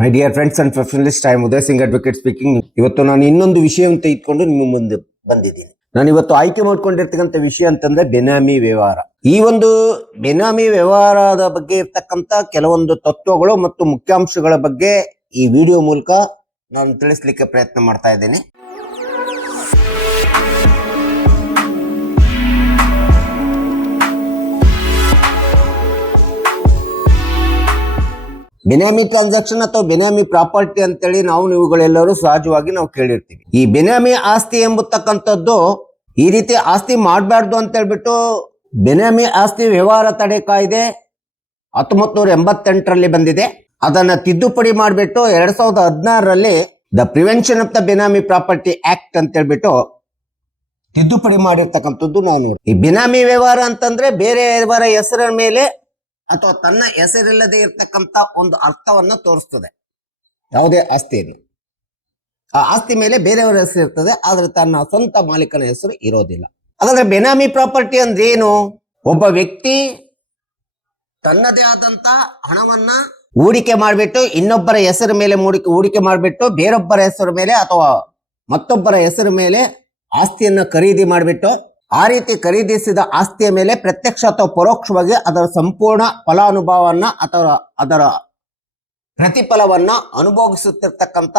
My dear friends and professionalist, I am Uday Singh advocate speaking. ಇವತ್ತು ನಾನು ಇನ್ನೊಂದು ವಿಷಯವನ್ನು ತೆಗೆದುಕೊಂಡು ನಿಮ್ಮ ಮುಂದೆ ಬಂದಿದ್ದೀನಿ. ನಾನು ಇವತ್ತು ಆಯ್ಕೆ ಮಾಡ್ಕೊಂಡಿರ್ತಕ್ಕಂಥ ವಿಷಯ ಅಂತಂದ್ರೆ ಬೆನಾಮಿ ವ್ಯವಹಾರ. ಈ ಒಂದು ಬೆನಾಮಿ ವ್ಯವಹಾರದ ಬಗ್ಗೆ ಇರ್ತಕ್ಕಂಥ ಕೆಲವೊಂದು ತತ್ವಗಳು ಮತ್ತು ಮುಖ್ಯಾಂಶಗಳ ಬಗ್ಗೆ ಈ ವಿಡಿಯೋ ಮೂಲಕ ನಾನು ತಿಳಿಸ್ಲಿಕ್ಕೆ ಪ್ರಯತ್ನ ಮಾಡ್ತಾ ಇದ್ದೇನೆ. ಬೆನಾಮಿ ಟ್ರಾನ್ಸಾಕ್ಷನ್ ಅಥವಾ ಬೆನಾಮಿ ಪ್ರಾಪರ್ಟಿ ಅಂತೇಳಿ ನೀವುಗಳೆಲ್ಲರೂ ಸಹಜವಾಗಿ ನಾವು ಕೇಳಿರ್ತೀವಿ. ಈ ಬೆನಾಮಿ ಆಸ್ತಿ ಎಂಬತಕ್ಕಂಥದ್ದು ಈ ರೀತಿ ಆಸ್ತಿ ಮಾಡಬಾರ್ದು ಅಂತ ಹೇಳ್ಬಿಟ್ಟು ಬೆನಾಮಿ ಆಸ್ತಿ ವ್ಯವಹಾರ ತಡೆ ಕಾಯ್ದೆ 1988ರಲ್ಲಿ ಬಂದಿದೆ. ಅದನ್ನ ತಿದ್ದುಪಡಿ ಮಾಡಿಬಿಟ್ಟು 2016ರಲ್ಲಿ the prevention of the benami property act ಅಂತ ಹೇಳ್ಬಿಟ್ಟು ತಿದ್ದುಪಡಿ ಮಾಡಿರ್ತಕ್ಕಂಥದ್ದು ನಾವು ನೋಡಿ. ಈ ಬೆನಾಮಿ ವ್ಯವಹಾರ ಅಂತಂದ್ರೆ ಬೇರೆಯವರ ಹೆಸರಿನ ಮೇಲೆ ಅಥವಾ ತನ್ನ ಹೆಸರಿಲ್ಲದೆ ಇರ್ತಕ್ಕಂಥ ಒಂದು ಅರ್ಥವನ್ನ ತೋರಿಸ್ತದೆ. ಯಾವುದೇ ಆಸ್ತಿಯಲ್ಲಿ ಆ ಆಸ್ತಿ ಮೇಲೆ ಬೇರೆಯವರ ಹೆಸರು ಇರ್ತದೆ, ಆದ್ರೆ ತನ್ನ ಸ್ವಂತ ಮಾಲೀಕನ ಹೆಸರು ಇರೋದಿಲ್ಲ. ಹಾಗಾದ್ರೆ ಬೆನಾಮಿ ಪ್ರಾಪರ್ಟಿ ಅಂದ್ರೆ ಏನು? ಒಬ್ಬ ವ್ಯಕ್ತಿ ತನ್ನದೇ ಆದಂತ ಹಣವನ್ನ ಹೂಡಿಕೆ ಮಾಡಿಬಿಟ್ಟು ಇನ್ನೊಬ್ಬರ ಹೆಸರು ಮೇಲೆ ಹೂಡಿಕೆ ಮಾಡಿಬಿಟ್ಟು ಬೇರೊಬ್ಬರ ಹೆಸರು ಮೇಲೆ ಅಥವಾ ಮತ್ತೊಬ್ಬರ ಹೆಸರು ಮೇಲೆ ಆಸ್ತಿಯನ್ನ ಖರೀದಿ ಮಾಡಿಬಿಟ್ಟು ಆ ರೀತಿ ಖರೀದಿಸಿದ ಆಸ್ತಿಯ ಮೇಲೆ ಪ್ರತ್ಯಕ್ಷ ಅಥವಾ ಪರೋಕ್ಷವಾಗಿ ಅದರ ಸಂಪೂರ್ಣ ಫಲಾನುಭವವನ್ನ ಅಥವಾ ಅದರ ಪ್ರತಿಫಲವನ್ನ ಅನುಭವಿಸುತ್ತಿರ್ತಕ್ಕಂಥ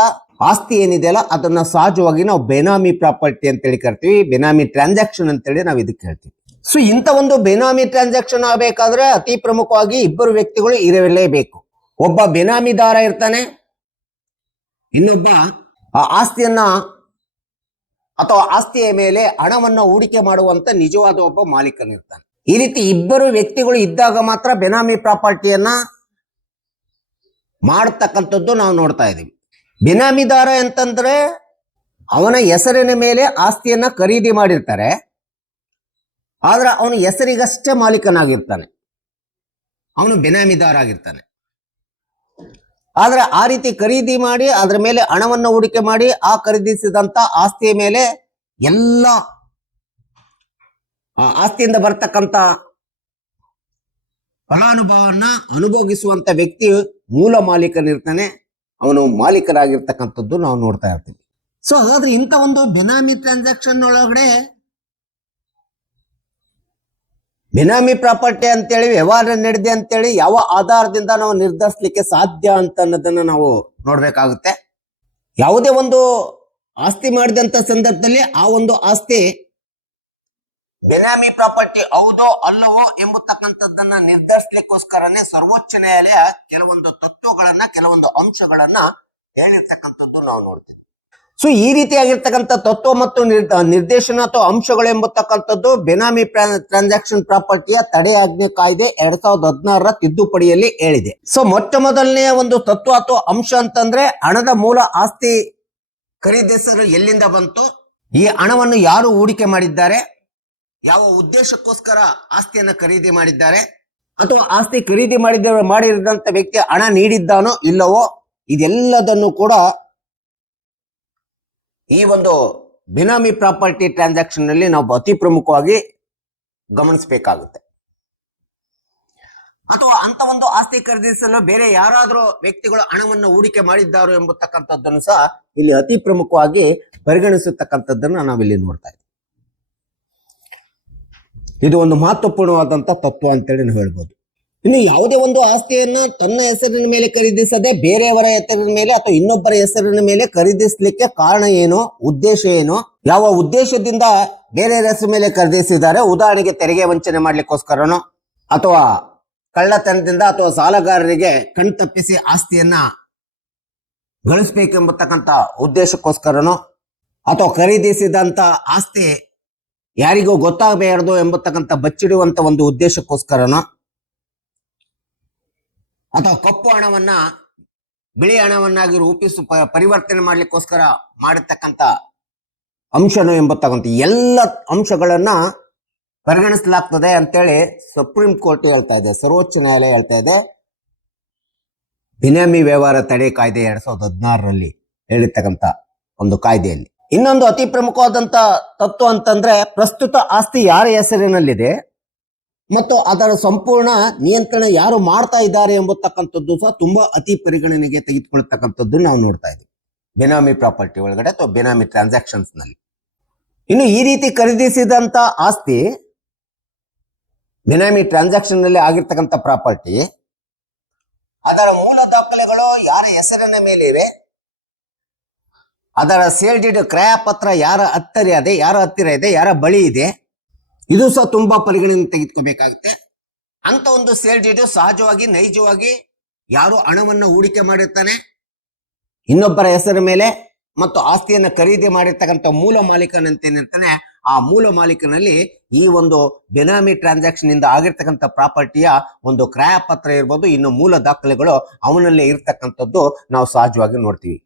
ಆಸ್ತಿ ಏನಿದೆಯಲ್ಲ ಅದನ್ನ ಸಹಜವಾಗಿ ನಾವು ಬೆನಾಮಿ ಪ್ರಾಪರ್ಟಿ ಅಂತೇಳಿ ಕರಿತೀವಿ. ಬೆನಾಮಿ ಟ್ರಾನ್ಸಾಕ್ಷನ್ ಅಂತೇಳಿ ನಾವು ಇದಕ್ಕೆ ಹೇಳ್ತೀವಿ. ಸೊ ಇಂಥ ಒಂದು ಬೆನಾಮಿ ಟ್ರಾನ್ಸಾಕ್ಷನ್ ಆಗಬೇಕಾದ್ರೆ ಅತಿ ಪ್ರಮುಖವಾಗಿ ಇಬ್ಬರು ವ್ಯಕ್ತಿಗಳು ಇರಲೇಬೇಕು. ಒಬ್ಬ ಬೆನಾಮಿದಾರ ಇರ್ತಾನೆ, ಇನ್ನೊಬ್ಬ ಆ ಆಸ್ತಿಯನ್ನ ಅಥವಾ ಆಸ್ತಿಯ ಮೇಲೆ ಹಣವನ್ನ ಹೂಡಿಕೆ ಮಾಡುವಂತ ನಿಜವಾದ ಒಬ್ಬ ಮಾಲೀಕನಿರ್ತಾನೆ. ಈ ರೀತಿ ಇಬ್ಬರು ವ್ಯಕ್ತಿಗಳು ಇದ್ದಾಗ ಮಾತ್ರ ಬೆನಾಮಿ ಪ್ರಾಪರ್ಟಿಯನ್ನ ಮಾಡತಕ್ಕಂಥದ್ದು ನಾವು ನೋಡ್ತಾ ಇದ್ದೀವಿ. ಬೆನಾಮಿದಾರ ಅಂತಂದ್ರೆ ಅವನ ಹೆಸರಿನ ಮೇಲೆ ಆಸ್ತಿಯನ್ನ ಖರೀದಿ ಮಾಡಿರ್ತಾರೆ, ಆದ್ರೆ ಅವನ ಹೆಸರಿಗಷ್ಟೇ ಮಾಲೀಕನಾಗಿರ್ತಾನೆ, ಅವನು ಬೆನಾಮಿದಾರ ಆಗಿರ್ತಾನೆ. ಆದ್ರೆ ಆ ರೀತಿ ಖರೀದಿ ಮಾಡಿ ಅದರ ಮೇಲೆ ಹಣವನ್ನು ಹೂಡಿಕೆ ಮಾಡಿ ಆ ಖರೀದಿಸಿದಂತ ಆಸ್ತಿಯ ಮೇಲೆ ಎಲ್ಲ ಆಸ್ತಿಯಿಂದ ಬರ್ತಕ್ಕಂಥ ಫಲಾನುಭವನ್ನ ಅನುಭವಿಸುವಂತ ವ್ಯಕ್ತಿ ಮೂಲ ಮಾಲೀಕನಿರ್ತಾನೆ, ಅವನು ಮಾಲೀಕರಾಗಿರ್ತಕ್ಕಂಥದ್ದು ನಾವು ನೋಡ್ತಾ ಇರ್ತೀವಿ. ಸೊ ಹಾಗಾದ್ರೆ ಇಂಥ ಒಂದು ಬೆನಾಮಿ ಟ್ರಾನ್ಸಾಕ್ಷನ್ ಒಳಗಡೆ ಬೆನಾಮಿ ಪ್ರಾಪರ್ಟಿ ಅಂತೇಳಿ ವ್ಯವಹಾರ ನಡೆದಿದೆ ಅಂತೇಳಿ ಯಾವ ಆಧಾರದಿಂದ ನಾವು ನಿರ್ಧರಿಸಲಿಕ್ಕೆ ಸಾಧ್ಯ ಅಂತ ಅನ್ನೋದನ್ನ ನಾವು ನೋಡ್ಬೇಕಾಗುತ್ತೆ. ಯಾವುದೇ ಒಂದು ಆಸ್ತಿ ಮಾಡಿದಂತ ಸಂದರ್ಭದಲ್ಲಿ ಆ ಒಂದು ಆಸ್ತಿ ಬೆನಾಮಿ ಪ್ರಾಪರ್ಟಿ ಹೌದೋ ಅಲ್ಲವೋ ಎಂಬತಕ್ಕಂಥದ್ದನ್ನ ನಿರ್ಧರಿಸಲಿಕ್ಕೋಸ್ಕರನೇ ಸರ್ವೋಚ್ಚ ನ್ಯಾಯಾಲಯ ಕೆಲವೊಂದು ತತ್ವಗಳನ್ನ ಕೆಲವೊಂದು ಅಂಶಗಳನ್ನ ಹೇಳಿರ್ತಕ್ಕಂಥದ್ದು ನಾವು ನೋಡ್ತೀವಿ. ಸೊ ಈ ರೀತಿಯಾಗಿರ್ತಕ್ಕಂಥ ತತ್ವ ಮತ್ತು ನಿರ್ದೇಶನ ಅಥವಾ ಅಂಶಗಳು ಎಂಬತಕ್ಕಂಥದ್ದು ಬೆನಾಮಿ ಟ್ರಾನ್ಸಾಕ್ಷನ್ ಪ್ರಾಪರ್ಟಿಯ ತಡೆ ಆಜ್ಞೆ ಕಾಯ್ದೆ 2016ರ ತಿದ್ದುಪಡಿಯಲ್ಲಿ ಹೇಳಿದೆ. ಸೊ ಮೊಟ್ಟ ಮೊದಲನೆಯ ಒಂದು ತತ್ವ ಅಥವಾ ಅಂಶ ಅಂತಂದ್ರೆ ಹಣದ ಮೂಲ ಆಸ್ತಿ ಖರೀದಿಸಲು ಎಲ್ಲಿಂದ ಬಂತು, ಈ ಹಣವನ್ನು ಯಾರು ಹೂಡಿಕೆ ಮಾಡಿದ್ದಾರೆ, ಯಾವ ಉದ್ದೇಶಕ್ಕೋಸ್ಕರ ಆಸ್ತಿಯನ್ನ ಖರೀದಿ ಮಾಡಿದ್ದಾರೆ, ಅಥವಾ ಆಸ್ತಿ ಖರೀದಿ ಮಾಡಿದಂತ ವ್ಯಕ್ತಿ ಹಣ ನೀಡಿದ್ದಾನೋ ಇಲ್ಲವೋ, ಇದೆಲ್ಲದನ್ನು ಕೂಡ ಈ ಒಂದು ಬೆನಾಮಿ ಪ್ರಾಪರ್ಟಿ ಟ್ರಾನ್ಸಾಕ್ಷನ್ ನಲ್ಲಿ ನಾವು ಅತಿ ಪ್ರಮುಖವಾಗಿ ಗಮನಿಸಬೇಕಾಗುತ್ತೆ. ಅಥವಾ ಅಂತ ಒಂದು ಆಸ್ತಿ ಖರೀದಿಸಲು ಬೇರೆ ಯಾರಾದ್ರೂ ವ್ಯಕ್ತಿಗಳು ಹಣವನ್ನು ಹೂಡಿಕೆ ಮಾಡಿದ್ದಾರೋ ಎಂಬತಕ್ಕಂಥದ್ದನ್ನು ಸಹ ಇಲ್ಲಿ ಅತಿ ಪ್ರಮುಖವಾಗಿ ಪರಿಗಣಿಸತಕ್ಕಂಥದ್ದನ್ನು ನಾವಿಲ್ಲಿ ನೋಡ್ತಾ ಇದ್ದೀವಿ. ಇದು ಒಂದು ಮಹತ್ವಪೂರ್ಣವಾದಂತ ತತ್ವ ಅಂತೇಳಿ ನಾವು ಹೇಳ್ಬೋದು. ಇನ್ನು ಯಾವುದೇ ಒಂದು ಆಸ್ತಿಯನ್ನ ತನ್ನ ಹೆಸರಿನ ಮೇಲೆ ಖರೀದಿಸದೆ ಬೇರೆಯವರ ಹೆಸರಿನ ಮೇಲೆ ಅಥವಾ ಇನ್ನೊಬ್ಬರ ಹೆಸರಿನ ಮೇಲೆ ಖರೀದಿಸಲಿಕ್ಕೆ ಕಾರಣ ಏನು, ಉದ್ದೇಶ ಏನು, ಯಾವ ಉದ್ದೇಶದಿಂದ ಬೇರೆಯವರ ಹೆಸರು ಮೇಲೆ ಖರೀದಿಸಿದ್ದಾರೆ, ಉದಾಹರಣೆಗೆ ತೆರಿಗೆ ವಂಚನೆ ಮಾಡ್ಲಿಕ್ಕೋಸ್ಕರನೋ ಅಥವಾ ಕಳ್ಳತನದಿಂದ ಅಥವಾ ಸಾಲಗಾರರಿಗೆ ಕಣ್ತಪ್ಪಿಸಿ ಆಸ್ತಿಯನ್ನ ಗಳಿಸಬೇಕೆಂಬತಕ್ಕಂಥ ಉದ್ದೇಶಕ್ಕೋಸ್ಕರನೋ ಅಥವಾ ಖರೀದಿಸಿದಂತ ಆಸ್ತಿ ಯಾರಿಗೂ ಗೊತ್ತಾಗಬಾರದು ಎಂಬತಕ್ಕಂಥ ಬಚ್ಚಿಡುವಂತ ಒಂದು ಉದ್ದೇಶಕ್ಕೋಸ್ಕರನೋ ಅಥವಾ ಕಪ್ಪು ಹಣವನ್ನ ಬಿಳಿ ಹಣವನ್ನಾಗಿ ಪರಿವರ್ತನೆ ಮಾಡ್ಲಿಕ್ಕೋಸ್ಕರ ಮಾಡಿರ್ತಕ್ಕಂಥ ಅಂಶನು ಎಂಬತಕ್ಕಂಥ ಎಲ್ಲ ಅಂಶಗಳನ್ನ ಪರಿಗಣಿಸಲಾಗ್ತದೆ ಅಂತೇಳಿ ಸುಪ್ರೀಂ ಕೋರ್ಟ್ ಹೇಳ್ತಾ ಇದೆ, ಸರ್ವೋಚ್ಚ ನ್ಯಾಯಾಲಯ ಹೇಳ್ತಾ ಇದೆ ಬೆನಾಮಿ ವ್ಯವಹಾರ ತಡೆ ಕಾಯ್ದೆ 2016ರಲ್ಲಿ ಹೇಳಿರ್ತಕ್ಕಂಥ ಒಂದು ಕಾಯ್ದೆಯಲ್ಲಿ. ಇನ್ನೊಂದು ಅತಿ ಪ್ರಮುಖವಾದಂತ ತತ್ವ ಅಂತಂದ್ರೆ ಪ್ರಸ್ತುತ ಆಸ್ತಿ ಯಾರ ಹೆಸರಿನಲ್ಲಿದೆ, ಮತ್ತು ಅದರ ಸಂಪೂರ್ಣ ನಿಯಂತ್ರಣ ಯಾರು ಮಾಡ್ತಾ ಇದ್ದಾರೆ ಎಂಬತಕ್ಕಂಥದ್ದು ಸಹ ತುಂಬಾ ಅತಿ ಪರಿಗಣನೆಗೆ ತೆಗೆದುಕೊಳ್ತಕ್ಕಂಥದ್ದು ನಾವು ನೋಡ್ತಾ ಇದ್ದೀವಿ ಬೆನಾಮಿ ಪ್ರಾಪರ್ಟಿ ಒಳಗಡೆ ಅಥವಾ ಬೆನಾಮಿ ಟ್ರಾನ್ಸಾಕ್ಷನ್ಸ್ ನಲ್ಲಿ. ಇನ್ನು ಈ ರೀತಿ ಖರೀದಿಸಿದಂತ ಆಸ್ತಿ ಬೆನಾಮಿ ಟ್ರಾನ್ಸಾಕ್ಷನ್ ನಲ್ಲಿ ಆಗಿರ್ತಕ್ಕಂಥ ಪ್ರಾಪರ್ಟಿ, ಅದರ ಮೂಲ ದಾಖಲೆಗಳು ಯಾರ ಹೆಸರಿನ ಮೇಲೆ ಇವೆ, ಅದರ ಸೇಲ್ ಡೀಡ್ ಕ್ರಯ ಪತ್ರ ಯಾರ ಹತ್ತಿರ ಇದೆ, ಯಾರ ಬಳಿ ಇದೆ, ಇದು ಸಹ ತುಂಬಾ ಪರಿಗಣನೆ ತೆಗೆದುಕೋಬೇಕಾಗುತ್ತೆ. ಅಂತ ಒಂದು ಸೇಲ್ ಡೀಡ್ ಸಹಜವಾಗಿ ನೈಜವಾಗಿ ಯಾರು ಹಣವನ್ನು ಹೂಡಿಕೆ ಮಾಡಿರ್ತಾನೆ ಇನ್ನೊಬ್ಬರ ಹೆಸರ ಮೇಲೆ ಮತ್ತು ಆಸ್ತಿಯನ್ನು ಖರೀದಿ ಮಾಡಿರ್ತಕ್ಕಂಥ ಮೂಲ ಮಾಲೀಕನಂತೇನಿರ್ತಾನೆ, ಆ ಮೂಲ ಮಾಲೀಕನಲ್ಲಿ ಈ ಒಂದು ಬೆನಾಮಿ ಟ್ರಾನ್ಸಾಕ್ಷನ್ ಇಂದ ಆಗಿರ್ತಕ್ಕಂಥ ಪ್ರಾಪರ್ಟಿಯ ಒಂದು ಕ್ರಯ ಪತ್ರ ಇರ್ಬೋದು, ಇನ್ನು ಮೂಲ ದಾಖಲೆಗಳು ಅವನಲ್ಲೇ ಇರ್ತಕ್ಕಂಥದ್ದು ನಾವು ಸಹಜವಾಗಿ ನೋಡ್ತೀವಿ.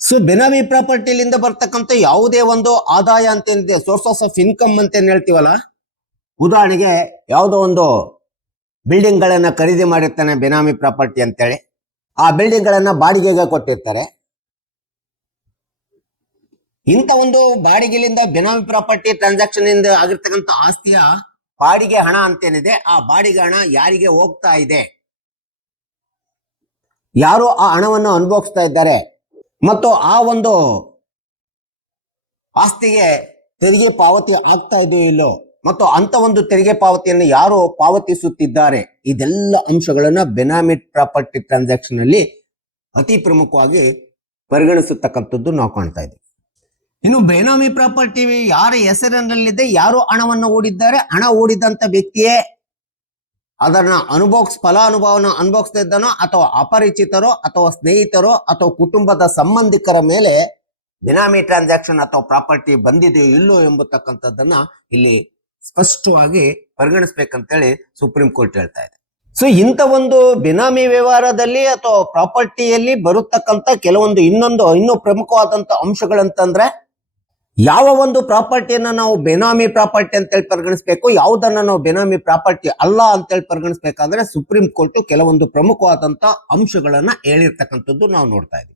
ಸೊ ಬೆನಾಮಿ ಪ್ರಾಪರ್ಟಿಲಿಂದ ಬರ್ತಕ್ಕಂಥ ಯಾವುದೇ ಒಂದು ಆದಾಯ ಅಂತ ಏನಿದೆ, ಸೋರ್ಸಸ್ ಆಫ್ ಇನ್ಕಮ್ ಅಂತ ಏನ್ ಹೇಳ್ತೀವಲ್ಲ, ಉದಾಹರಣೆಗೆ ಯಾವುದೋ ಒಂದು ಬಿಲ್ಡಿಂಗ್ ಗಳನ್ನ ಖರೀದಿ ಮಾಡಿರ್ತಾನೆ ಬೆನಾಮಿ ಪ್ರಾಪರ್ಟಿ ಅಂತೇಳಿ, ಆ ಬಿಲ್ಡಿಂಗ್ ಗಳನ್ನ ಬಾಡಿಗೆಗೆ ಕೊಟ್ಟಿರ್ತಾರೆ. ಇಂಥ ಒಂದು ಬಾಡಿಗೆಲಿಂದ ಬೆನಾಮಿ ಪ್ರಾಪರ್ಟಿ ಟ್ರಾನ್ಸಾಕ್ಷನ್ ಇಂದ ಆಗಿರ್ತಕ್ಕಂಥ ಆಸ್ತಿಯ ಬಾಡಿಗೆ ಹಣ ಅಂತೇನಿದೆ, ಆ ಬಾಡಿಗೆ ಹಣ ಯಾರಿಗೆ ಹೋಗ್ತಾ ಇದೆ, ಯಾರು ಆ ಹಣವನ್ನು ಅನುಭವಿಸ್ತಾ ಇದ್ದಾರೆ ಮತ್ತು ಆ ಒಂದು ಆಸ್ತಿಗೆ ತೆರಿಗೆ ಪಾವತಿ ಆಗ್ತಾ ಇದೆಯೋ ಇಲ್ಲೋ ಮತ್ತು ಅಂತ ಒಂದು ತೆರಿಗೆ ಪಾವತಿಯನ್ನು ಯಾರು ಪಾವತಿಸುತ್ತಿದ್ದಾರೆ, ಇದೆಲ್ಲ ಅಂಶಗಳನ್ನ ಬೆನಾಮಿ ಪ್ರಾಪರ್ಟಿ ಟ್ರಾನ್ಸಾಕ್ಷನ್ ಅಲ್ಲಿ ಅತಿ ಪ್ರಮುಖವಾಗಿ ಪರಿಗಣಿಸತಕ್ಕಂಥದ್ದು ನಾವು ಕಾಣ್ತಾ ಇದ್ದೀವಿ. ಇನ್ನು ಬೆನಾಮಿ ಪ್ರಾಪರ್ಟಿ ಯಾರ ಹೆಸರಿನಲ್ಲಿದೆ, ಯಾರು ಹಣವನ್ನು ಹೂಡಿದ್ದಾರೆ, ಹಣ ಹೂಡಿದಂತ ವ್ಯಕ್ತಿಯೇ ಅದನ್ನ ಫಲಾನುಭವನ ಅನುಭವಿಸ್ತಾ ಇದ್ದಾನೋ ಅಥವಾ ಅಪರಿಚಿತರೋ ಅಥವಾ ಸ್ನೇಹಿತರೋ ಅಥವಾ ಕುಟುಂಬದ ಸಂಬಂಧಿಕರ ಮೇಲೆ ಬೆನಾಮಿ ಟ್ರಾನ್ಸಾಕ್ಷನ್ ಅಥವಾ ಪ್ರಾಪರ್ಟಿ ಬಂದಿದೆಯೋ ಇಲ್ಲೋ ಎಂಬತಕ್ಕಂಥದ್ದನ್ನ ಇಲ್ಲಿ ಸ್ಪಷ್ಟವಾಗಿ ಪರಿಗಣಿಸ್ಬೇಕಂತೇಳಿ ಸುಪ್ರೀಂ ಕೋರ್ಟ್ ಹೇಳ್ತಾ ಇದೆ. ಸೊ ಇಂಥ ಒಂದು ಬೆನಾಮಿ ವ್ಯವಹಾರದಲ್ಲಿ ಅಥವಾ ಪ್ರಾಪರ್ಟಿಯಲ್ಲಿ ಬರುತ್ತಕ್ಕಂಥ ಕೆಲವೊಂದು ಇನ್ನೂ ಪ್ರಮುಖವಾದಂತ ಅಂಶಗಳಂತಂದ್ರೆ, ಯಾವ ಒಂದು ಪ್ರಾಪರ್ಟಿಯನ್ನ ನಾವು ಬೆನಾಮಿ ಪ್ರಾಪರ್ಟಿ ಅಂತೇಳಿ ಪರಿಗಣಿಸ್ಬೇಕು, ಯಾವುದನ್ನ ನಾವು ಬೆನಾಮಿ ಪ್ರಾಪರ್ಟಿ ಅಲ್ಲ ಅಂತೇಳಿ ಪರಿಗಣಿಸ್ಬೇಕಾದ್ರೆ ಸುಪ್ರೀಂ ಕೋರ್ಟ್ ಕೆಲವೊಂದು ಪ್ರಮುಖವಾದಂತ ಅಂಶಗಳನ್ನ ಹೇಳಿರ್ತಕ್ಕಂಥದ್ದು ನಾವು ನೋಡ್ತಾ ಇದ್ದೀವಿ.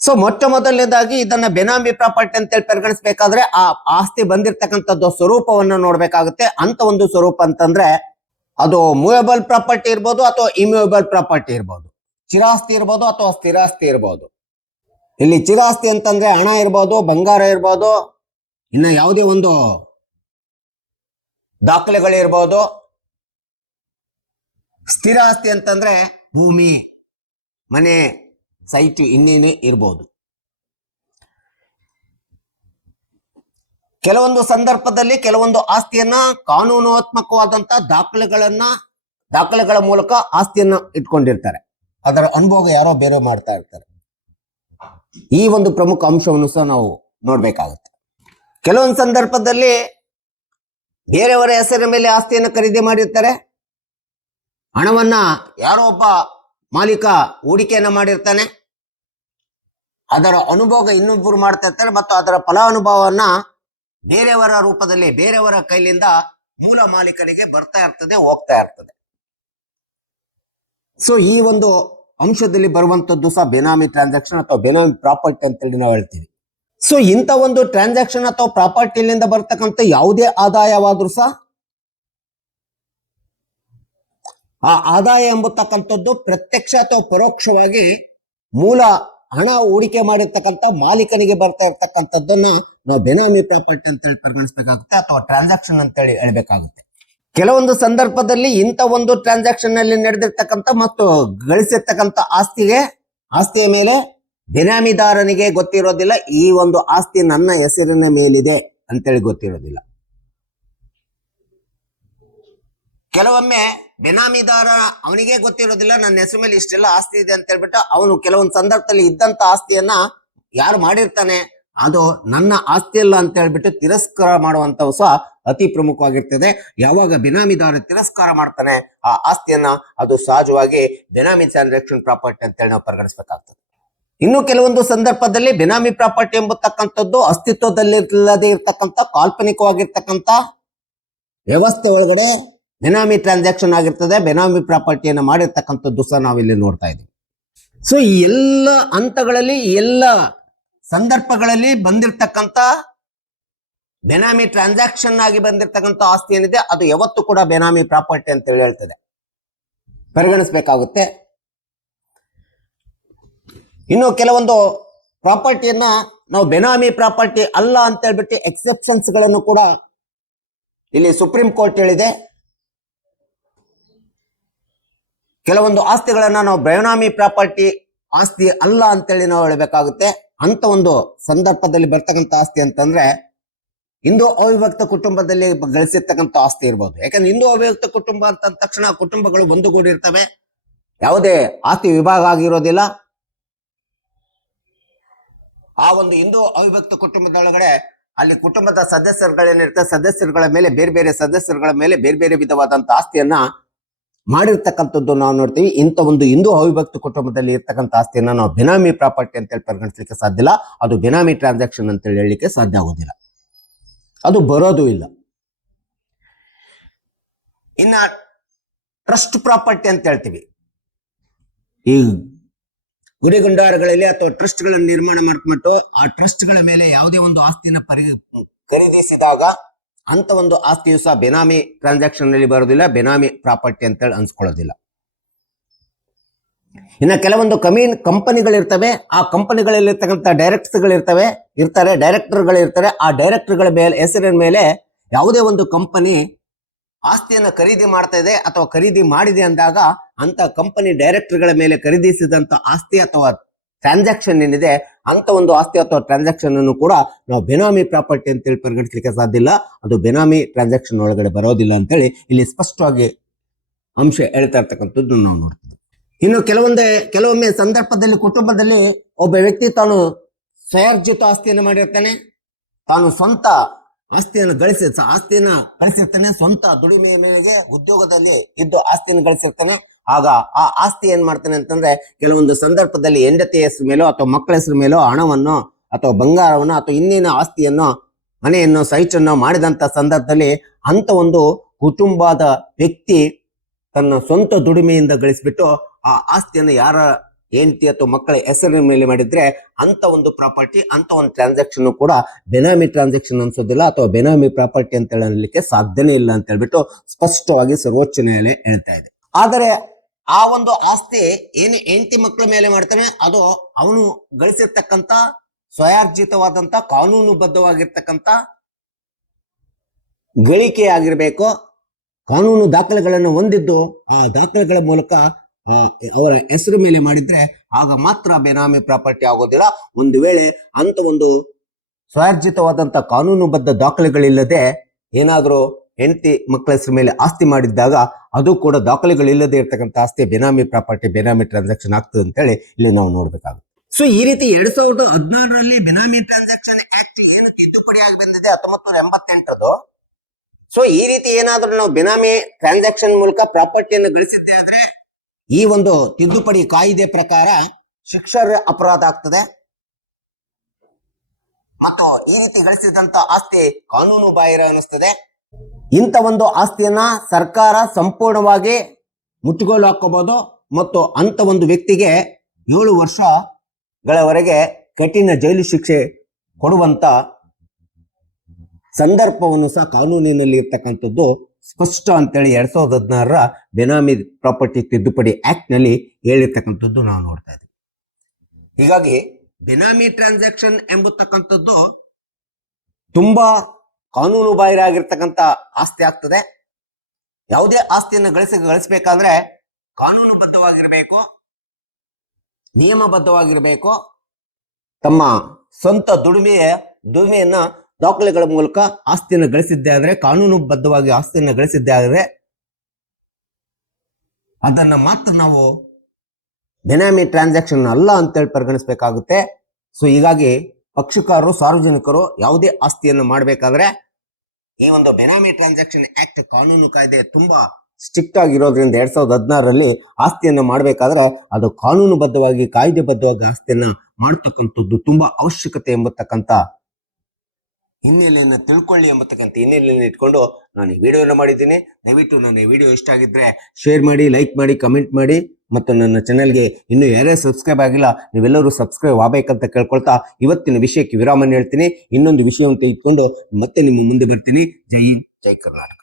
ಸೊ ಮೊಟ್ಟ ಮೊದಲನೇದಾಗಿ ಇದನ್ನ ಬೆನಾಮಿ ಪ್ರಾಪರ್ಟಿ ಅಂತೇಳಿ ಪರಿಗಣಿಸ್ಬೇಕಾದ್ರೆ ಆ ಆಸ್ತಿ ಬಂದಿರತಕ್ಕಂಥದ್ದು ಸ್ವರೂಪವನ್ನ ನೋಡ್ಬೇಕಾಗುತ್ತೆ. ಅಂತ ಒಂದು ಸ್ವರೂಪ ಅಂತಂದ್ರೆ ಅದು ಮೂವೇಬಲ್ ಪ್ರಾಪರ್ಟಿ ಇರ್ಬೋದು ಅಥವಾ ಇಮ್ಯೂವೇಬಲ್ ಪ್ರಾಪರ್ಟಿ ಇರ್ಬೋದು, ಚಿರಾಸ್ತಿ ಇರ್ಬೋದು ಅಥವಾ ಸ್ಥಿರಾಸ್ತಿ ಇರ್ಬೋದು. ಇಲ್ಲಿ ಚಿರಾಸ್ತಿ ಅಂತಂದ್ರೆ ಹಣ ಇರ್ಬೋದು, ಬಂಗಾರ ಇರ್ಬೋದು, ಇನ್ನು ಯಾವುದೇ ಒಂದು ದಾಖಲೆಗಳಿರ್ಬೋದು. ಸ್ಥಿರ ಆಸ್ತಿ ಅಂತಂದ್ರೆ ಭೂಮಿ, ಮನೆ, ಸೈಟ್ ಇನ್ನೇನೇ ಇರ್ಬೋದು. ಕೆಲವೊಂದು ಸಂದರ್ಭದಲ್ಲಿ ಕೆಲವೊಂದು ಆಸ್ತಿಯನ್ನ ಕಾನೂನಾತ್ಮಕವಾದಂತ ದಾಖಲೆಗಳ ಮೂಲಕ ಆಸ್ತಿಯನ್ನ ಇಟ್ಕೊಂಡಿರ್ತಾರೆ, ಅದರ ಅನುಭೋಗ ಯಾರೋ ಬೇರೆ ಮಾಡ್ತಾ ಇರ್ತಾರೆ. ಈ ಒಂದು ಪ್ರಮುಖ ಅಂಶವನ್ನು ಸಹ ನಾವು ನೋಡ್ಬೇಕಾಗುತ್ತೆ. ಕೆಲವೊಂದು ಸಂದರ್ಭದಲ್ಲಿ ಬೇರೆಯವರ ಹೆಸರಿನ ಮೇಲೆ ಆಸ್ತಿಯನ್ನು ಖರೀದಿ ಮಾಡಿರ್ತಾರೆ, ಹಣವನ್ನ ಯಾರೋ ಒಬ್ಬ ಮಾಲೀಕ ಹೂಡಿಕೆಯನ್ನ ಮಾಡಿರ್ತಾನೆ, ಅದರ ಅನುಭೋಗ ಇನ್ನೊಬ್ಬರು ಮಾಡ್ತಾ ಇರ್ತಾರೆ ಮತ್ತು ಅದರ ಫಲಾನುಭವವನ್ನ ಬೇರೆಯವರ ರೂಪದಲ್ಲಿ ಬೇರೆಯವರ ಕೈಲಿಂದ ಮೂಲ ಮಾಲೀಕರಿಗೆ ಬರ್ತಾ ಇರ್ತದೆ, ಹೋಗ್ತಾ ಇರ್ತದೆ. ಸೊ ಈ ಒಂದು ಅಂಶದಲ್ಲಿ ಬರುವಂತದ್ದು ಸಹ ಬೆನಾಮಿ ಟ್ರಾನ್ಸಾಕ್ಷನ್ ಅಥವಾ ಬೆನಾಮಿ ಪ್ರಾಪರ್ಟಿ ಅಂತೇಳಿ ನಾವು ಹೇಳ್ತೀವಿ. ಸೊ ಇಂಥ ಒಂದು ಟ್ರಾನ್ಸಾಕ್ಷನ್ ಅಥವಾ ಪ್ರಾಪರ್ಟಿಲಿಂದ ಬರ್ತಕ್ಕಂಥ ಯಾವುದೇ ಆದಾಯವಾದ್ರೂ ಸಹ ಆ ಆದಾಯ ಎಂಬತಕ್ಕಂಥದ್ದು ಪ್ರತ್ಯಕ್ಷ ಅಥವಾ ಪರೋಕ್ಷವಾಗಿ ಮೂಲ ಹಣ ಹೂಡಿಕೆ ಮಾಡಿರ್ತಕ್ಕಂಥ ಮಾಲೀಕನಿಗೆ ಬರ್ತಾ ಇರ್ತಕ್ಕಂಥದ್ದನ್ನ ನಾವು ಬೆನಾಮಿ ಪ್ರಾಪರ್ಟಿ ಅಂತೇಳಿ ಪರಿಗಣಿಸಬೇಕಾಗುತ್ತೆ ಅಥವಾ ಟ್ರಾನ್ಸಾಕ್ಷನ್ ಅಂತೇಳಿ ಹೇಳ್ಬೇಕಾಗುತ್ತೆ. ಕೆಲವೊಂದು ಸಂದರ್ಭದಲ್ಲಿ ಇಂಥ ಒಂದು ಟ್ರಾನ್ಸಾಕ್ಷನ್ ನಲ್ಲಿ ನಡೆದಿರ್ತಕ್ಕಂಥ ಮತ್ತು ಗಳಿಸಿರ್ತಕ್ಕಂಥ ಆಸ್ತಿಯ ಮೇಲೆ ಬೆನಾಮಿದಾರನಿಗೆ ಗೊತ್ತಿರೋದಿಲ್ಲ, ಈ ಒಂದು ಆಸ್ತಿ ನನ್ನ ಹೆಸರಿನ ಮೇಲಿದೆ ಅಂತೇಳಿ ಗೊತ್ತಿರೋದಿಲ್ಲ. ಕೆಲವೊಮ್ಮೆ ಬೆನಾಮಿದಾರ ಅವನಿಗೆ ಗೊತ್ತಿರೋದಿಲ್ಲ ನನ್ನ ಹೆಸರು ಮೇಲೆ ಇಷ್ಟೆಲ್ಲ ಆಸ್ತಿ ಇದೆ ಅಂತ ಹೇಳ್ಬಿಟ್ಟು ಅವನು ಕೆಲವೊಂದು ಸಂದರ್ಭದಲ್ಲಿ ಇದ್ದಂತ ಆಸ್ತಿಯನ್ನ ಯಾರು ಮಾಡಿರ್ತಾನೆ ಅದು ನನ್ನ ಆಸ್ತಿ ಅಲ್ಲ ಅಂತ ಹೇಳ್ಬಿಟ್ಟು ತಿರಸ್ಕಾರ ಮಾಡುವಂತವು ಸಹ ಅತಿ ಪ್ರಮುಖವಾಗಿರ್ತದೆ. ಯಾವಾಗ ಬೆನಾಮಿದಾರ ತಿರಸ್ಕಾರ ಮಾಡ್ತಾನೆ ಆ ಆಸ್ತಿಯನ್ನ, ಅದು ಸಹಜವಾಗಿ ಬೆನಾಮಿ ಟ್ರಾನ್ಸಾಕ್ಷನ್ ಪ್ರಾಪರ್ಟಿ ಅಂತೇಳಿ ನಾವು ಪರಿಗಣಿಸಬೇಕಾಗ್ತದೆ. ಇನ್ನು ಕೆಲವೊಂದು ಸಂದರ್ಭದಲ್ಲಿ ಬೆನಾಮಿ ಪ್ರಾಪರ್ಟಿ ಎಂಬತಕ್ಕಂಥದ್ದು ಅಸ್ತಿತ್ವದಲ್ಲಿಲ್ಲದೆ ಇರ್ತಕ್ಕಂಥ ಕಾಲ್ಪನಿಕವಾಗಿರ್ತಕ್ಕಂಥ ವ್ಯವಸ್ಥೆ ಒಳಗಡೆ ಬೆನಾಮಿ ಟ್ರಾನ್ಸಾಕ್ಷನ್ ಆಗಿರ್ತದೆ, ಬೆನಾಮಿ ಪ್ರಾಪರ್ಟಿಯನ್ನು ಮಾಡಿರ್ತಕ್ಕಂಥದ್ದು ಸಹ ನಾವಿಲ್ಲಿ ನೋಡ್ತಾ ಇದ್ದೀವಿ. ಸೊ ಈ ಎಲ್ಲ ಹಂತಗಳಲ್ಲಿ ಎಲ್ಲ ಸಂದರ್ಭಗಳಲ್ಲಿ ಬಂದಿರತಕ್ಕಂಥ ಬೆನಾಮಿ ಟ್ರಾನ್ಸಾಕ್ಷನ್ ಆಗಿ ಬಂದಿರತಕ್ಕಂಥ ಆಸ್ತಿ ಏನಿದೆ ಅದು ಯಾವತ್ತೂ ಕೂಡ ಬೆನಾಮಿ ಪ್ರಾಪರ್ಟಿ ಅಂತ ಹೇಳಿ ಹೇಳ್ತದೆ, ಪರಿಗಣಿಸಬೇಕಾಗುತ್ತೆ. ಇನ್ನು ಕೆಲವೊಂದು ಪ್ರಾಪರ್ಟಿಯನ್ನ ನಾವು ಬೆನಾಮಿ ಪ್ರಾಪರ್ಟಿ ಅಲ್ಲ ಅಂತ ಹೇಳ್ಬಿಟ್ಟು ಎಕ್ಸೆಪ್ಷನ್ಸ್ ಗಳನ್ನು ಕೂಡ ಇಲ್ಲಿ ಸುಪ್ರೀಂ ಕೋರ್ಟ್ ಹೇಳಿದೆ. ಕೆಲವೊಂದು ಆಸ್ತಿಗಳನ್ನ ನಾವು ಬೆನಾಮಿ ಪ್ರಾಪರ್ಟಿ ಆಸ್ತಿ ಅಲ್ಲ ಅಂತೇಳಿ ನಾವು ಹೇಳಬೇಕಾಗುತ್ತೆ. ಅಂತ ಒಂದು ಸಂದರ್ಭದಲ್ಲಿ ಬರ್ತಕ್ಕಂಥ ಆಸ್ತಿ ಅಂತಂದ್ರೆ ಹಿಂದೂ ಅವಿಭಕ್ತ ಕುಟುಂಬದಲ್ಲಿ ಗಳಿಸಿರ್ತಕ್ಕಂಥ ಆಸ್ತಿ ಇರ್ಬೋದು. ಯಾಕಂದ್ರೆ ಹಿಂದೂ ಅವಿಭಕ್ತ ಕುಟುಂಬ ಅಂತ ತಕ್ಷಣ ಕುಟುಂಬಗಳು ಒಂದುಗೂಡಿರ್ತವೆ, ಯಾವುದೇ ಆಸ್ತಿ ವಿಭಾಗ ಆಗಿರೋದಿಲ್ಲ. ಆ ಒಂದು ಹಿಂದೂ ಅವಿಭಕ್ತ ಕುಟುಂಬದೊಳಗಡೆ ಅಲ್ಲಿ ಕುಟುಂಬದ ಸದಸ್ಯರುಗಳೇನಿರ್ತವೆ, ಸದಸ್ಯರುಗಳ ಮೇಲೆ ಬೇರೆ ಬೇರೆ ಸದಸ್ಯರುಗಳ ಮೇಲೆ ಬೇರೆ ಬೇರೆ ವಿಧವಾದಂತ ಆಸ್ತಿಯನ್ನ ಮಾಡಿರ್ತಕ್ಕಂಥದ್ದು ನಾವು ನೋಡ್ತೀವಿ. ಇಂಥ ಒಂದು ಹಿಂದೂ ಅವಿಭಕ್ತ ಕುಟುಂಬದಲ್ಲಿ ಇರ್ತಕ್ಕಂಥ ಆಸ್ತಿಯನ್ನ ನಾವು ಬೆನಾಮಿ ಪ್ರಾಪರ್ಟಿ ಅಂತೇಳಿ ಪರಿಗಣಿಸಲಿಕ್ಕೆ ಸಾಧ್ಯ ಇಲ್ಲ. ಅದು ಬೆನಾಮಿ ಟ್ರಾನ್ಸಾಕ್ಷನ್ ಅಂತೇಳಿ ಹೇಳಲಿಕ್ಕೆ ಸಾಧ್ಯ ಆಗೋದಿಲ್ಲ, ಅದು ಬರೋದು ಇಲ್ಲ. ಇನ್ನ ಟ್ರಸ್ಟ್ ಪ್ರಾಪರ್ಟಿ ಅಂತ ಹೇಳ್ತೀವಿ. ಈ ಗುಡಿಗುಂಡಾರಗಳಲ್ಲಿ ಅಥವಾ ಟ್ರಸ್ಟ್ ಗಳನ್ನು ನಿರ್ಮಾಣ ಮಾಡ್ಕೊಂಡು ಆ ಟ್ರಸ್ಟ್ ಗಳ ಮೇಲೆ ಯಾವುದೇ ಒಂದು ಆಸ್ತಿಯನ್ನು ಖರೀದಿಸಿದಾಗ ಅಂತ ಒಂದು ಆಸ್ತಿಯು ಸಹ ಬೆನಾಮಿ ಟ್ರಾನ್ಸಾಕ್ಷನ್ ನಲ್ಲಿ ಬರೋದಿಲ್ಲ, ಬೆನಾಮಿ ಪ್ರಾಪರ್ಟಿ ಅಂತೇಳಿ ಅನ್ಸ್ಕೊಳ್ಳೋದಿಲ್ಲ. ಇನ್ನ ಕೆಲವೊಂದು ಕಂಪನಿಗಳಿರ್ತವೆ, ಆ ಕಂಪನಿಗಳಲ್ಲಿ ಇರ್ತಕ್ಕಂಥ ಡೈರೆಕ್ಟರ್ಗಳಿರ್ತಾರೆ. ಆ ಡೈರೆಕ್ಟರ್ಗಳ ಮೇಲೆ ಹೆಸರಿನ ಮೇಲೆ ಯಾವುದೇ ಒಂದು ಕಂಪನಿ ಆಸ್ತಿಯನ್ನು ಖರೀದಿ ಮಾಡ್ತಾ ಇದೆ ಅಥವಾ ಖರೀದಿ ಮಾಡಿದೆ ಅಂದಾಗ ಅಂತ ಕಂಪನಿ ಡೈರೆಕ್ಟರ್ಗಳ ಮೇಲೆ ಖರೀದಿಸಿದಂತ ಆಸ್ತಿ ಅಥವಾ ಟ್ರಾನ್ಸಾಕ್ಷನ್ ಏನಿದೆ ಅಂತ ಒಂದು ಆಸ್ತಿ ಅಥವಾ ಟ್ರಾನ್ಸಾಕ್ಷನ್ ಅನ್ನು ಕೂಡ ನಾವು ಬೆನಾಮಿ ಪ್ರಾಪರ್ಟಿ ಅಂತೇಳಿ ಪರಿಗಣಿಸಲಿಕ್ಕೆ ಸಾಧ್ಯ ಇಲ್ಲ, ಅದು ಬೆನಾಮಿ ಟ್ರಾನ್ಸಾಕ್ಷನ್ ಒಳಗಡೆ ಬರೋದಿಲ್ಲ ಅಂತೇಳಿ ಇಲ್ಲಿ ಸ್ಪಷ್ಟವಾಗಿ ಅಂಶ ಹೇಳ್ತಾ ಇರ್ತಕ್ಕಂಥದ್ದು ನಾವು ನೋಡ್ತೀವಿ. ಇನ್ನು ಕೆಲವೊಮ್ಮೆ ಸಂದರ್ಭದಲ್ಲಿ ಕುಟುಂಬದಲ್ಲಿ ಒಬ್ಬ ವ್ಯಕ್ತಿ ತಾನು ಸ್ವಯಾರ್ಜಿತ ಆಸ್ತಿಯನ್ನು ಮಾಡಿರ್ತಾನೆ, ತಾನು ಸ್ವಂತ ಆಸ್ತಿಯನ್ನು ಗಳಿಸಿರ್ತಾನೆ, ಸ್ವಂತ ದುಡಿಮೆಯ ಮೇಲೆ ಉದ್ಯೋಗದಲ್ಲಿ ಇದ್ದು ಆಸ್ತಿಯನ್ನು ಗಳಿಸಿರ್ತಾನೆ. ಆಗ ಆ ಆಸ್ತಿ ಏನ್ ಮಾಡ್ತಾನೆ ಅಂತಂದ್ರೆ ಕೆಲವೊಂದು ಸಂದರ್ಭದಲ್ಲಿ ಹೆಂಡತಿಯ ಹೆಸರು ಮೇಲೋ ಅಥವಾ ಮಕ್ಕಳ ಹೆಸರು ಮೇಲೋ ಹಣವನ್ನು ಅಥವಾ ಬಂಗಾರವನ್ನು ಅಥವಾ ಇನ್ನಿನ ಆಸ್ತಿಯನ್ನು ಮನೆಯನ್ನು ಸೈಟನ್ನು ಮಾಡಿದಂತ ಸಂದರ್ಭದಲ್ಲಿ ಅಂತ ಒಂದು ಕುಟುಂಬದ ವ್ಯಕ್ತಿ ತನ್ನ ಸ್ವಂತ ದುಡಿಮೆಯಿಂದ ಗಳಿಸ್ಬಿಟ್ಟು ಆ ಆಸ್ತಿಯನ್ನು ಯಾರ ಹೆಂಡತಿ ಅಥವಾ ಮಕ್ಕಳ ಹೆಸರಿನ ಮೇಲೆ ಮಾಡಿದ್ರೆ ಅಂತ ಒಂದು ಪ್ರಾಪರ್ಟಿ, ಅಂತ ಒಂದು ಟ್ರಾನ್ಸಾಕ್ಷನ್ ಕೂಡ ಬೆನಾಮಿ ಟ್ರಾನ್ಸಾಕ್ಷನ್ ಅನ್ಸೋದಿಲ್ಲ ಅಥವಾ ಬೆನಾಮಿ ಪ್ರಾಪರ್ಟಿ ಅಂತ ಹೇಳಲಿಕ್ಕೆ ಸಾಧ್ಯನೇ ಇಲ್ಲ ಅಂತ ಹೇಳ್ಬಿಟ್ಟು ಸ್ಪಷ್ಟವಾಗಿ ಸರ್ವೋಚ್ಚ ನ್ಯಾಯಾಲಯ ಹೇಳ್ತಾ ಇದೆ. ಆದರೆ ಆ ಒಂದು ಆಸ್ತಿ ಏನು ಹೆಂಡತಿ ಮಕ್ಕಳ ಮೇಲೆ ಮಾಡ್ತಾನೆ ಅದು ಅವನು ಗಳಿಸಿರ್ತಕ್ಕಂಥ ಸ್ವಯಾರ್ಜಿತವಾದಂತ ಕಾನೂನುಬದ್ಧವಾಗಿರ್ತಕ್ಕಂಥ ಗಳಿಕೆ ಆಗಿರ್ಬೇಕು. ಕಾನೂನು ದಾಖಲೆಗಳನ್ನು ಹೊಂದಿದ್ದು ಆ ದಾಖಲೆಗಳ ಮೂಲಕ ಅವರ ಹೆಸರು ಮೇಲೆ ಮಾಡಿದ್ರೆ ಆಗ ಮಾತ್ರ ಬೆನಾಮಿ ಪ್ರಾಪರ್ಟಿ ಆಗೋದಿಲ್ಲ. ಒಂದು ವೇಳೆ ಅಂತ ಒಂದು ಸ್ವಯಾರ್ಜಿತವಾದಂತ ಕಾನೂನುಬದ್ಧ ದಾಖಲೆಗಳಿಲ್ಲದೆ ಏನಾದ್ರೂ ಹೆಂಡತಿ ಮಕ್ಕಳ ಹೆಸರು ಮೇಲೆ ಆಸ್ತಿ ಮಾಡಿದ್ದಾಗ ಅದು ಕೂಡ ದಾಖಲೆಗಳಿಲ್ಲದೆ ಇರ್ತಕ್ಕಂಥ ಆಸ್ತಿ ಬೆನಾಮಿ ಪ್ರಾಪರ್ಟಿ, ಬೆನಾಮಿ ಟ್ರಾನ್ಸಾಕ್ಷನ್ ಆಗ್ತದೆ ಅಂತ ಹೇಳಿ ಇಲ್ಲಿ ನಾವು ನೋಡ್ಬೇಕಾಗುತ್ತೆ. ಸೊ ಈ ರೀತಿ 2016ರಲ್ಲಿ ಬೆನಾಮಿ ಟ್ರಾನ್ಸಾಕ್ಷನ್ ಆಕ್ಟ್ ಏನು ತಿದ್ದುಪಡಿ ಆಗಿ ಬಂದಿದೆ 1988. ಸೊ ಈ ರೀತಿ ಏನಾದ್ರೂ ನಾವು ಬೆನಾಮಿ ಟ್ರಾನ್ಸಾಕ್ಷನ್ ಮೂಲಕ ಪ್ರಾಪರ್ಟಿಯನ್ನು ಗಳಿಸಿದ್ದೆ ಆದ್ರೆ ಈ ಒಂದು ತಿದ್ದುಪಡಿ ಕಾಯ್ದೆ ಪ್ರಕಾರ ಶಿಕ್ಷಾರ್ಹ ಅಪರಾಧ ಆಗ್ತದೆ ಮತ್ತು ಈ ರೀತಿ ಗಳಿಸಿದಂತ ಆಸ್ತಿ ಕಾನೂನು ಬಾಹಿರ ಅನಿಸ್ತದೆ. ಇಂಥ ಒಂದು ಆಸ್ತಿಯನ್ನ ಸರ್ಕಾರ ಸಂಪೂರ್ಣವಾಗಿ ಮುಟ್ಟುಗೋಲು ಹಾಕೋಬಹುದು ಮತ್ತು ಅಂತ ಒಂದು ವ್ಯಕ್ತಿಗೆ 7 ವರ್ಷಗಳವರೆಗೆ ಕಠಿಣ ಜೈಲು ಶಿಕ್ಷೆ ಕೊಡುವಂತ ಸಂದರ್ಭವನ್ನು ಸಹ ಕಾನೂನಿನಲ್ಲಿ ಇರ್ತಕ್ಕಂಥದ್ದು ಸ್ಪಷ್ಟ ಅಂತೇಳಿ 2016ರ ಬೆನಾಮಿ ಪ್ರಾಪರ್ಟಿ ತಿದ್ದುಪಡಿ ಆಕ್ಟ್ ನಲ್ಲಿ ಹೇಳಿರ್ತಕ್ಕಂಥದ್ದು ನಾವು ನೋಡ್ತಾ ಇದ್ದೀವಿ. ಹೀಗಾಗಿ ಬೆನಾಮಿ ಟ್ರಾನ್ಸಾಕ್ಷನ್ ಎಂಬತಕ್ಕಂಥದ್ದು ತುಂಬಾ ಕಾನೂನು ಬಾಹಿರ ಆಗಿರ್ತಕ್ಕಂಥ ಆಸ್ತಿ ಆಗ್ತದೆ. ಯಾವುದೇ ಆಸ್ತಿಯನ್ನು ಗಳಿಸಬೇಕಾದ್ರೆ ಕಾನೂನುಬದ್ಧವಾಗಿರ್ಬೇಕು, ನಿಯಮಬದ್ಧವಾಗಿರ್ಬೇಕು. ತಮ್ಮ ಸ್ವಂತ ದುಡಿಮೆಯನ್ನ ದಾಖಲೆಗಳ ಮೂಲಕ ಆಸ್ತಿಯನ್ನು ಗಳಿಸಿದ್ದೇ ಆದ್ರೆ, ಕಾನೂನುಬದ್ಧವಾಗಿ ಆಸ್ತಿಯನ್ನು ಗಳಿಸಿದ್ದೇ ಆದ್ರೆ ಅದನ್ನ ಮಾತ್ರ ನಾವು ಬೆನಾಮಿ ಟ್ರಾನ್ಸಾಕ್ಷನ್ ಅಲ್ಲ ಅಂತೇಳಿ ಪರಿಗಣಿಸಬೇಕಾಗುತ್ತೆ. ಸೊ ಹೀಗಾಗಿ ಪಕ್ಷಕಾರರು, ಸಾರ್ವಜನಿಕರು ಯಾವುದೇ ಆಸ್ತಿಯನ್ನು ಮಾಡಬೇಕಾದ್ರೆ ಈ ಒಂದು ಬೆನಾಮಿ ಟ್ರಾನ್ಸಾಕ್ಷನ್ ಆಕ್ಟ್ ಕಾನೂನು ಕಾಯ್ದೆ ತುಂಬಾ ಸ್ಟ್ರಿಕ್ಟ್ ಆಗಿರೋದ್ರಿಂದ 2016ರಲ್ಲಿ ಆಸ್ತಿಯನ್ನು ಮಾಡಬೇಕಾದ್ರೆ ಅದು ಕಾನೂನುಬದ್ಧವಾಗಿ, ಕಾಯ್ದೆಬದ್ಧವಾಗಿ ಆಸ್ತಿಯನ್ನ ಮಾಡತಕ್ಕಂಥದ್ದು ತುಂಬಾ ಅವಶ್ಯಕತೆ ಎಂಬತಕ್ಕಂಥ ಹಿನ್ನೆಲೆಯನ್ನು ತಿಳ್ಕೊಳ್ಳಿ ಎಂಬತಕ್ಕಂಥ ಹಿನ್ನೆಲೆಯನ್ನು ಇಟ್ಕೊಂಡು ನಾನು ಈ ವಿಡಿಯೋನ ಮಾಡಿದ್ದೀನಿ. ದಯವಿಟ್ಟು ನನ್ನ ಈ ವಿಡಿಯೋ ಇಷ್ಟ ಆಗಿದ್ರೆ ಶೇರ್ ಮಾಡಿ, ಲೈಕ್ ಮಾಡಿ, ಕಮೆಂಟ್ ಮಾಡಿ ಮತ್ತು ನನ್ನ ಚಾನೆಲ್ಗೆ ಇನ್ನೂ ಯಾರ್ಯಾರು ಸಬ್ಸ್ಕ್ರೈಬ್ ಆಗಿಲ್ಲ ನೀವೆಲ್ಲರೂ ಸಬ್ಸ್ಕ್ರೈಬ್ ಆಗಬೇಕಂತ ಕೇಳ್ಕೊಳ್ತಾ ಇವತ್ತಿನ ವಿಷಯಕ್ಕೆ ವಿರಾಮ ಹೇಳ್ತೀನಿ. ಇನ್ನೊಂದು ವಿಷಯವನ್ನು ತೆಗೆದುಕೊಂಡು ಮತ್ತೆ ನಿಮ್ಮ ಮುಂದೆ ಬರ್ತೀನಿ. ಜೈ ಹಿಂದ್, ಜೈ ಕರ್ನಾಟಕ.